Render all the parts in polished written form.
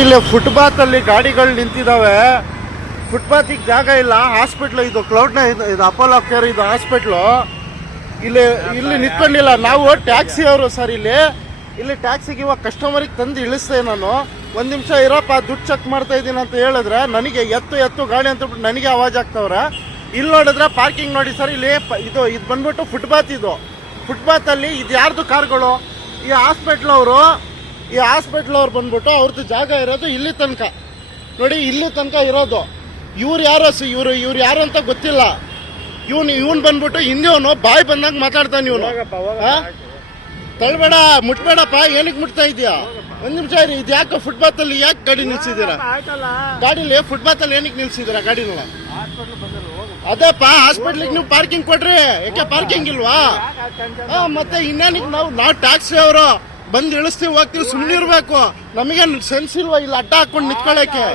ಇಲ್ಲಿ ಫುಟ್ಪಾತ್ ಅಲ್ಲಿ ಗಾಡಿಗಳು ನಿಂತಿದಾವೆ. ಫುಟ್ಪಾತಿಗೆ ಜಾಗ ಇಲ್ಲ. ಹಾಸ್ಪಿಟ್ಲ್ ಇದು ಕ್ಲೌಡ್ನ ಇದು ಅಪೋಲೋ ಕೇರ್ ಇದು ಹಾಸ್ಪಿಟ್ಲು. ಇಲ್ಲಿ ನಿಂತ್ಕೊಂಡಿಲ್ಲ. ನಾವು ಟ್ಯಾಕ್ಸಿ ಅವರು ಸರ್. ಇಲ್ಲಿ ಟ್ಯಾಕ್ಸಿಗೆ ಇವಾಗ ಕಸ್ಟಮರಿಗೆ ತಂದು ಇಳಿಸ್ತೇನೆ ನಾನು. ಒಂದು ನಿಮಿಷ ಇರಪ್ಪ ದುಡ್ಡು ಚೆಕ್ ಮಾಡ್ತಾ ಇದ್ದೀನಿ ಅಂತ ಹೇಳಿದ್ರೆ ನನಗೆ ಎತ್ತು ಗಾಡಿ ಅಂತ ಬಿಟ್ಟು ನನಗೆ ಆವಾಜ್ ಆಗ್ತಾವ್ರೆ. ಇಲ್ಲಿ ನೋಡಿದ್ರೆ ಪಾರ್ಕಿಂಗ್ ನೋಡಿ ಸರ್. ಇಲ್ಲಿ ಇದು ಬಂದ್ಬಿಟ್ಟು ಫುಟ್ಪಾತ್. ಇದು ಫುಟ್ಪಾತ್ ಅಲ್ಲಿ ಇದು ಯಾರ್ದು ಕಾರ್ಗಳು? ಈ ಹಾಸ್ಪಿಟ್ಲ್ ಅವರು ಬಂದ್ಬಿಟ್ಟು ಅವ್ರದ್ದು ಜಾಗ ಇರೋದು ಇಲ್ಲಿ ತನಕ ನೋಡಿ. ಇಲ್ಲಿ ತನಕ ಇರೋದು. ಇವ್ರು ಯಾರು ಅಂತ ಗೊತ್ತಿಲ್ಲ. ಇವನ್ ಬಂದ್ಬಿಟ್ಟು ಹಿಂದಿವನು ಬಾಯಿ ಬಂದಾಗ ಮಾತಾಡ್ತಾನೆ. ಇವನು ತಳ್ಬೇಡ, ಮುಟ್ಬೇಡಪ್ಪ. ಏನಕ್ಕೆ ಮುಟ್ತಾ ಇದೀಯಾ? ಒಂದ್ ನಿಮಿಷ ಇರಿ. ಇದು ಯಾಕೆ ಫುಟ್ಪಾತ್ ಅಲ್ಲಿ ಯಾಕೆ ಗಾಡಿ ನಿಲ್ಸಿದ್ದೀರಾ? ಗಾಡಿಲಿ ಫುಟ್ಪಾತ್ ಅಲ್ಲಿ ಏನಕ್ಕೆ ನಿಲ್ಸಿದ್ದೀರಾ ಗಾಡಿನ? ಅದೇಪ್ಪ ಹಾಸ್ಪಿಟ್ಲಿಗೆ ನೀವು ಪಾರ್ಕಿಂಗ್ ಕೊಡ್ರಿ. ಯಾಕೆ ಪಾರ್ಕಿಂಗ್ ಇಲ್ವಾ? ಮತ್ತೆ ಇನ್ನೇನಕ್ಕೆ ನಾವು ಟ್ಯಾಕ್ಸಿ ಅವರು ಬಂದು ಇಳಿಸ್ತೀವಿ ಹೋಗ್ತೀವಿ. ಸುಮ್ಮನೆ ಇರ್ಬೇಕು. ನಮಗೇನು ಸೆನ್ಸ್ ಇಲ್ವಾ ಇಲ್ಲಿ ಅಡ್ಡ ಹಾಕೊಂಡು ನಿಂತ್ಕೊಳ್ಳಕ್ಕೆ?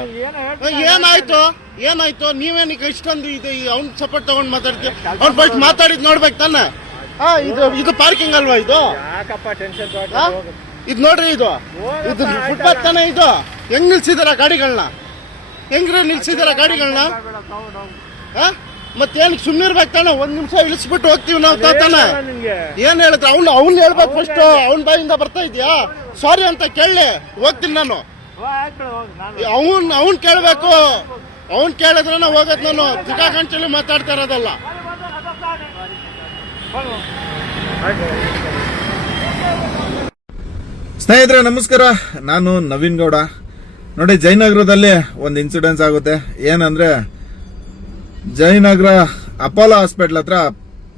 ಏನಾಯ್ತು ನೀವೇನಕ್ಕೆ ಇಷ್ಟೊಂದು ಇದು ಅವ್ನ್ ಸಪೋರ್ಟ್ ತಗೊಂಡ್ ಮಾತಾಡ್ತೀವಿ? ಅವ್ನ್ ಫಸ್ಟ್ ಮಾತಾಡಿದ್ ನೋಡ್ಬೇಕು ತಾನೆ. ಇದು ಪಾರ್ಕಿಂಗ್ ಅಲ್ವಾ? ಇದು ನೋಡ್ರಿ. ಇದು ಫುಟ್ಪಾತ್ ತಾನೆ. ಇದು ಹೆಂಗ್ ನಿಲ್ಸಿದಾರ ಗಾಡಿಗಳನ್ನ? ಹೆಂಗ್ರೆ ನಿಲ್ಸಿದಾರ ಗಾಡಿಗಳನ್ನ? ಮತ್ತೇನಕ್ಕೆ ಸುಮ್ಮನೆ ಇರ್ಬೇಕು ತಾನೆ? ಒಂದ್ ನಿಮಿಷ ಇಳಿಸ್ಬಿಟ್ಟು ಹೋಗ್ತೀವಿ ನಾವು ತಾನೆ. ಏನ್ ಹೇಳಿದ್ರೆ ಅವ್ನು ಹೇಳ್ಬೇಕು ಫಸ್ಟ್. ಅವ್ನ ಬಾಯಿಂದ ಬರ್ತಾ ಇದ್ಯಾ? ಸಾರಿ ಅಂತ ಕೇಳಿ ಹೋಗ್ತೀನಿ ನಾನು. ಅವ್ನ್ ಕೇಳ್ಬೇಕು. ಅವ್ನ್ ಕೇಳಿದ್ರೆ ಹೋಗೋದ್ ನಾನು. ತಿಕ್ಕಾಕಂಚಲಿ ಮಾತಾಡ್ತಾ ಇರೋದಲ್ಲ. ಸ್ನೇಹಿತರೆ ನಮಸ್ಕಾರ, ನಾನು ನವೀನ್ ಗೌಡ. ನೋಡಿ, ಜಯನಗರದಲ್ಲಿ ಒಂದು ಇನ್ಸಿಡೆನ್ಸ್ ಆಗುತ್ತೆ. ಏನಂದ್ರೆ, ಜಯನಗರ ಅಪೋಲೋ ಹಾಸ್ಪಿಟಲ್ ಹತ್ರ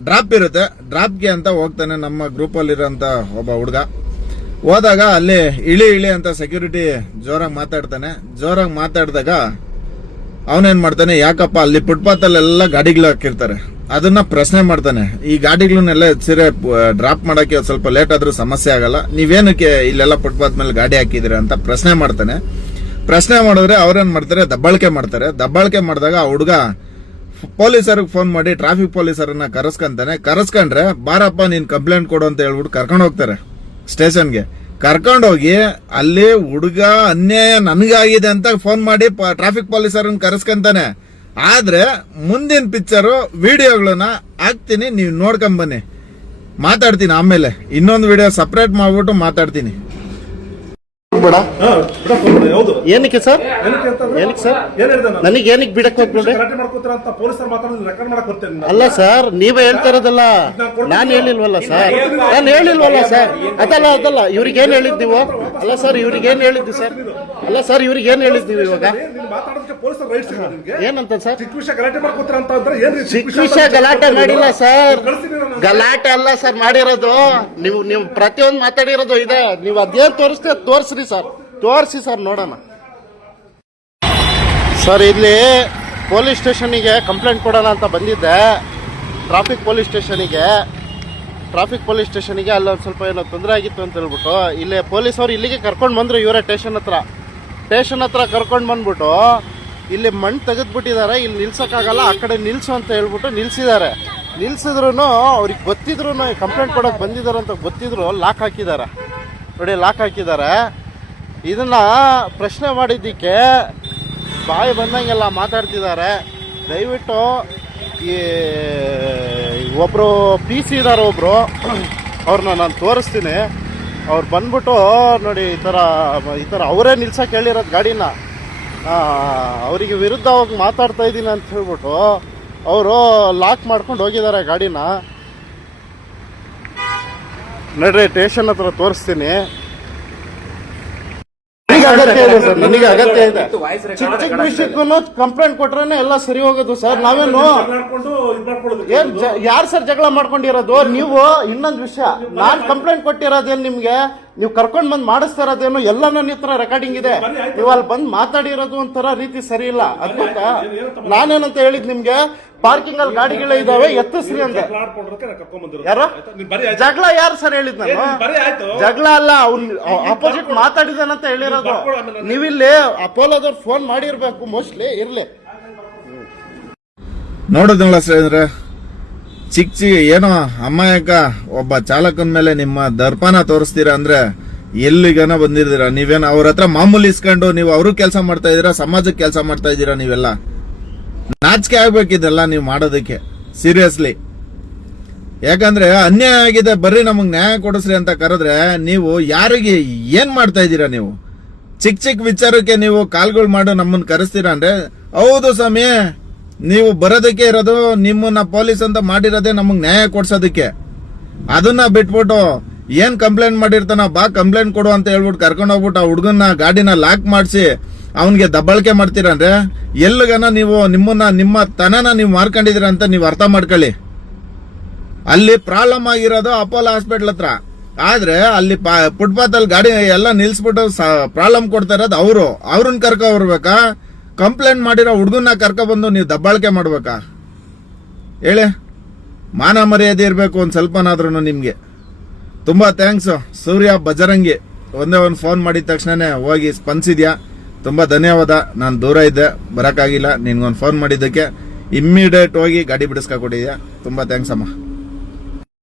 ಡ್ರಾಪ್ ಇರುತ್ತೆ. ಡ್ರಾಪ್ಗೆ ಅಂತ ಹೋಗ್ತಾನೆ ನಮ್ಮ ಗ್ರೂಪ್ ಅಲ್ಲಿರೋಂತ ಒಬ್ಬ ಹುಡುಗ. ಹೋದಾಗ ಅಲ್ಲಿ ಇಳಿ ಅಂತ ಸೆಕ್ಯೂರಿಟಿ ಜೋರಾಗಿ ಮಾತಾಡಿದಾಗ ಅವನೇನ್ ಮಾಡ್ತಾನೆ, ಯಾಕಪ್ಪ ಅಲ್ಲಿ ಫುಟ್ಪಾತ್ ಅಲ್ಲೆಲ್ಲ ಗಾಡಿಗಳು ಹಾಕಿರ್ತಾರೆ, ಅದನ್ನ ಪ್ರಶ್ನೆ ಮಾಡ್ತಾನೆ. ಈ ಗಾಡಿಗಳನ್ನೆಲ್ಲ ಸೀರೆ ಡ್ರಾಪ್ ಮಾಡಕ್ಕೆ ಸ್ವಲ್ಪ ಲೇಟ್ ಆದ್ರೂ ಸಮಸ್ಯೆ ಆಗಲ್ಲ, ನೀವೇನಕ್ಕೆ ಇಲ್ಲೆಲ್ಲ ಫುಟ್ಪಾತ್ ಮೇಲೆ ಗಾಡಿ ಹಾಕಿದಿರ ಅಂತ ಪ್ರಶ್ನೆ ಮಾಡ್ತಾನೆ. ಪ್ರಶ್ನೆ ಮಾಡಿದ್ರೆ ಅವ್ರೇನ್ ಮಾಡ್ತಾರೆ, ದಬ್ಬಾಳಿಕೆ ಮಾಡಿದಾಗ ಆ ಹುಡುಗ ಪೊಲೀಸರಿಗೆ ಫೋನ್ ಮಾಡಿ ಟ್ರಾಫಿಕ್ ಪೊಲೀಸರನ್ನ ಕರೆಸ್ಕೊಂಡ್ರೆ ಬಾರಪ್ಪ ನೀನ್ ಕಂಪ್ಲೇಂಟ್ ಕೊಡು ಅಂತ ಹೇಳ್ಬಿಟ್ಟು ಕರ್ಕೊಂಡು ಹೋಗ್ತಾರೆ ಸ್ಟೇಷನ್ಗೆ. ಕರ್ಕೊಂಡೋಗಿ ಅಲ್ಲಿ ಹುಡುಗ ಅನ್ಯಾಯ ನನಗಾಗಿದೆ ಅಂತ ಫೋನ್ ಮಾಡಿ ಟ್ರಾಫಿಕ್ ಪೊಲೀಸರನ್ನ ಕರೆಸ್ಕೊಂತಾನೆ. ಆದ್ರೆ ಮುಂದಿನ ಪಿಕ್ಚರು ವಿಡಿಯೋಗಳನ್ನ ಹಾಕ್ತೀನಿ, ನೀವು ನೋಡ್ಕೊಂಡ್ ಬನ್ನಿ. ಮಾತಾಡ್ತೀನಿ ಆಮೇಲೆ. ಇನ್ನೊಂದು ವಿಡಿಯೋ ಸಪರೇಟ್ ಮಾಡ್ಬಿಟ್ಟು ಮಾತಾಡ್ತೀನಿ. ಏನಕ್ಕೆ ಸರ್? ನನಗೆ ಏನಕ್ಕೆ ಬಿಡಕ್ ಹೋಗ್ಬಿಡ್ರಿ? ಅಲ್ಲ ಸರ್, ನೀವೇ ಹೇಳ್ತಾ ಇರೋದಲ್ಲ. ನಾನು ಹೇಳಿಲ್ವಲ್ಲ ಸರ್. ಅದಲ್ಲ ಇವ್ರಿಗೆ ಏನ್ ಹೇಳಿದ್ ನೀವು? ಅಲ್ಲ ಸರ್, ಇವ್ರಿಗೆ ಏನ್ ಹೇಳಿದ್ವಿ ಸರ್? ಅಲ್ಲ ಸರ್, ಇವ್ರಿಗೆ ಏನ್ ಹೇಳಿದ್ವಿ ಇವಾಗ? ಏನಂತ ಸರ್? ಚಿಕ್ಕ ವಿಷಯ ಗಲಾಟೆ ಮಾಡಿಲ್ಲ ಸರ್. ಗಲಾಟೆ ಅಲ್ಲ ಸರ್ ಮಾಡಿರೋದು. ನೀವು ಪ್ರತಿಯೊಂದು ಮಾತಾಡಿರೋದು ಇದೆ. ನೀವು ಅದೇನ್ ತೋರಿಸ್ರಿ ಸರ್, ತೋರಿಸಿ ಸರ್ ನೋಡೋಣ. ಸರ್, ಇಲ್ಲಿ ಪೊಲೀಸ್ ಸ್ಟೇಷನಿಗೆ ಕಂಪ್ಲೇಂಟ್ ಕೊಡೋಣ ಅಂತ ಬಂದಿದ್ದೆ. ಟ್ರಾಫಿಕ್ ಪೊಲೀಸ್ ಸ್ಟೇಷನಿಗೆ ಅಲ್ಲೊಂದು ಸ್ವಲ್ಪ ಏನೋ ತೊಂದರೆ ಆಗಿತ್ತು ಅಂತ ಹೇಳ್ಬಿಟ್ಟು ಇಲ್ಲಿ ಪೊಲೀಸ್ ಅವ್ರು ಇಲ್ಲಿಗೆ ಕರ್ಕೊಂಡು ಬಂದರು. ಇವರೇ ಸ್ಟೇಷನ್ ಹತ್ರ ಕರ್ಕೊಂಡು ಬಂದ್ಬಿಟ್ಟು ಇಲ್ಲಿ ಮಣ್ಣು ತೆಗೆದ್ಬಿಟ್ಟಿದ್ದಾರೆ. ಇಲ್ಲಿ ನಿಲ್ಸೋಕ್ಕಾಗಲ್ಲ, ಆ ಕಡೆ ನಿಲ್ಸು ಅಂತ ಹೇಳ್ಬಿಟ್ಟು ನಿಲ್ಸಿದ್ದಾರೆ. ನಿಲ್ಸಿದ್ರು ಅವ್ರಿಗೆ ಗೊತ್ತಿದ್ರು ಕಂಪ್ಲೇಂಟ್ ಕೊಡೋಕೆ ಬಂದಿದ್ದಾರೆ ಅಂತ ಗೊತ್ತಿದ್ರು ಲಾಕ್ ಹಾಕಿದ್ದಾರೆ. ಇದನ್ನ ಪ್ರಶ್ನೆ ಮಾಡಿದ್ದಕ್ಕೆ ಬಾಯಿ ಬಂದಂಗೆಲ್ಲ ಮಾತಾಡ್ತಿದ್ದಾರೆ. ದಯವಿಟ್ಟು ಈ ಒಬ್ಬರು PC ಇದ್ದಾರೆ, ಅವ್ರನ್ನ ನಾನು ತೋರಿಸ್ತೀನಿ. ಅವ್ರು ಬಂದ್ಬಿಟ್ಟು ನೋಡಿ ಈ ಥರ ಅವರೇ ನಿಲ್ಸಕ್ಕೆ ಹೇಳಿರೋದು ಗಾಡಿನ. ಅವರಿಗೆ ವಿರುದ್ಧವಾಗಿ ಮಾತಾಡ್ತಾ ಇದ್ದೀನಿ ಅಂತ ಹೇಳ್ಬಿಟ್ಟು ಅವರು ಲಾಕ್ ಮಾಡ್ಕೊಂಡು ಹೋಗಿದ್ದಾರೆ ಗಾಡಿನ. ನೋಡ್ರಿ, ಸ್ಟೇಷನ್ ಹತ್ರ ತೋರಿಸ್ತೀನಿ. ನನಗೆ ಅಗತ್ಯ ಇದೆ. ಚಿಕ್ಕ ವಿಷಯಕ್ಕೂ ಕಂಪ್ಲೇಂಟ್ ಕೊಟ್ರೇನೆ ಎಲ್ಲ ಸರಿ ಹೋಗೋದು ಸರ್. ನಾವೇನು ಯಾರು ಸರ್ ಜಗಳ ಮಾಡ್ಕೊಂಡಿರೋದು? ನೀವು ಇನ್ನೊಂದು ವಿಷಯ, ನಾನ್ ಕಂಪ್ಲೇಂಟ್ ಕೊಟ್ಟಿರೋದೇನು ನಿಮ್ಗೆ? ನೀವು ಕರ್ಕೊಂಡ್ ಬಂದ್ ಮಾಡಿಸ್ತಾ ಇರೋದೇನು? ಎಲ್ಲ ನನ್ನ ಹತ್ರ ರೆಕಾರ್ಡಿಂಗ್ ಇದೆ. ನೀವು ಅಲ್ಲಿ ಬಂದ್ ಮಾತಾಡಿರೋದು ಒಂಥರ ರೀತಿ ಸರಿ ಇಲ್ಲ. ಅದ್ಭುತ. ನಾನೇನಂತ ಹೇಳಿದ್ ನಿಮ್ಗೆ, ಪಾರ್ಕಿಂಗ್ ಅಲ್ಲಿ ಗಾಡಿಗಳೇ ಇದಾವೆ, ಎತ್ತಿಸ್ರಿ ಅಂತ. ಯಾರು ಜಗಳ? ಯಾರು ಸರ್ ಹೇಳಿದ್? ನಾನು ಜಗಳ ಅಲ್ಲ, ಅವ್ನು ಅಪೋಸಿಟ್ ಮಾತಾಡಿದಾನಂತ ಹೇಳಿರೋದು. ನೀವಿಲ್ಲಿ ಅಪೋಲೋದವ್ರು ಫೋನ್ ಮಾಡಿರ್ಬೇಕು ಮೋಸ್ಟ್ಲಿ. ಇರ್ಲಿ, ನೋಡೋದಿಲ್ಲ ಸ್ನೇಹಿತರೆ, ಚಿಕ್ಕ ಏನೋ ಅಮ್ಮಾಯಕ ಒಬ್ಬ ಚಾಲಕನ ಮೇಲೆ ನಿಮ್ಮ ದರ್ಪಣ ತೋರಿಸ್ತೀರಾ ಅಂದ್ರೆ ಎಲ್ಲಿಗನ ಬಂದಿದ್ದೀರಾ? ನೀವೇನ ಅವ್ರ ಹತ್ರ ಮಾಮೂಲಿ ಇಸ್ಕೊಂಡು ನೀವು ಅವರು ಕೆಲಸ ಮಾಡ್ತಾ ಇದೀರಾ, ಸಮಾಜಕ್ಕೆ ಕೆಲಸ ಮಾಡ್ತಾ ಇದೀರಾ? ನೀವೆಲ್ಲ ನಾಚಿಕೆ ಆಗ್ಬೇಕಿದೆಲ್ಲ ನೀವು ಮಾಡೋದಕ್ಕೆ, ಸೀರಿಯಸ್ಲಿ. ಯಾಕಂದ್ರೆ ಅನ್ಯಾಯ ಆಗಿದೆ, ಬರ್ರಿ ನಮಗ್ ನ್ಯಾಯ ಕೊಡಿಸ್ರಿ ಅಂತ ಕರೆದ್ರೆ ನೀವು ಯಾರಿಗೆ ಏನ್ ಮಾಡ್ತಾ ಇದ್ದೀರಾ? ನೀವು ಚಿಕ್ಕ ಚಿಕ್ಕ ವಿಚಾರಕ್ಕೆ ನೀವು ಕಾಲ್ಗಳು ಮಾಡೋ ನಮ್ಮನ್ನ ಕರೆಸ್ತೀರಾ ಅಂದ್ರೆ, ಹೌದು ಸ್ವಾಮಿ, ನೀವು ಬರೋದಕ್ಕೆ ಇರೋದು ನಿಮ್ಮನ್ನ ಪೊಲೀಸ್ ಅಂತ ಮಾಡಿರೋದೇ ನಮಗ್ ನ್ಯಾಯ ಕೊಡ್ಸೋದಕ್ಕೆ. ಅದನ್ನ ಬಿಟ್ಬಿಟ್ಟು ಏನ್ ಕಂಪ್ಲೇಂಟ್ ಮಾಡಿರ್ತಾನ ಬಾ ಕಂಪ್ಲೇಂಟ್ ಕೊಡು ಅಂತ ಹೇಳ್ಬಿಟ್ಟು ಕರ್ಕೊಂಡು ಹೋಗ್ಬಿಟ್ಟು ಆ ಹುಡುಗನ ಗಾಡಿನ ಲಾಕ್ ಮಾಡಿಸಿ ಅವನ್ಗೆ ದಬ್ಬಾಳಿಕೆ ಮಾಡ್ತೀರಂದ್ರೆ ಎಲ್ಲಿಗನ ನೀವು ನಿಮ್ಮ ತನನ ನೀವು ಮಾರ್ಕೊಂಡಿದ್ದೀರ ಅಂತ ನೀವು ಅರ್ಥ ಮಾಡ್ಕೊಳ್ಳಿ. ಅಲ್ಲಿ ಪ್ರಾಬ್ಲಮ್ ಆಗಿರೋದು ಅಪೋಲೋ ಹಾಸ್ಪಿಟಲ್ ಹತ್ರ, ಆದ್ರೆ ಅಲ್ಲಿ ಫುಟ್ಪಾತ್ ಅಲ್ಲಿ ಗಾಡಿ ಎಲ್ಲ ನಿಲ್ಸ್ಬಿಟ್ಟು ಪ್ರಾಬ್ಲಮ್ ಕೊಡ್ತಾ ಇರೋದು ಅವ್ರನ್ನ ಕರ್ಕೊ ಬರ್ಬೇಕಾ? ಕಂಪ್ಲೇಂಟ್ ಮಾಡಿರೋ ಹುಡುಗನ್ನ ಕರ್ಕೊ ಬಂದು ನೀವು ದಬ್ಬಾಳಿಕೆ ಮಾಡ್ಬೇಕಾ? ಹೇಳಿ, ಮಾನ ಮರ್ಯಾದೆ ಇರಬೇಕು ಒಂದ್ ಸ್ವಲ್ಪನಾದ್ರೂ ನಿಮ್ಗೆ. ತುಂಬಾ ಥ್ಯಾಂಕ್ಸ್ ಸೂರ್ಯ ಬಜರಂಗಿ, ಒಂದೇ ಒಂದು ಫೋನ್ ಮಾಡಿದ ತಕ್ಷಣನೇ ಹೋಗಿ ಸ್ಪಂದಿಸಿದ್ಯಾ, ತುಂಬಾ ಧನ್ಯವಾದ. ನಾನು ದೂರ ಇದ್ದೆ, ಬರಕ್ಕಾಗಿಲ್ಲ, ನಿನ್ಗೊಂದು ಫೋನ್ ಮಾಡಿದ್ದಕ್ಕೆ ಇಮ್ಮಿಡಿಯೇಟ್ ಹೋಗಿ ಗಾಡಿ ಬಿಡಿಸ್ಕೊಟ್ಟಿದ್ಯಾ, ತುಂಬಾ ಥ್ಯಾಂಕ್ಸ್ ಅಮ್ಮ.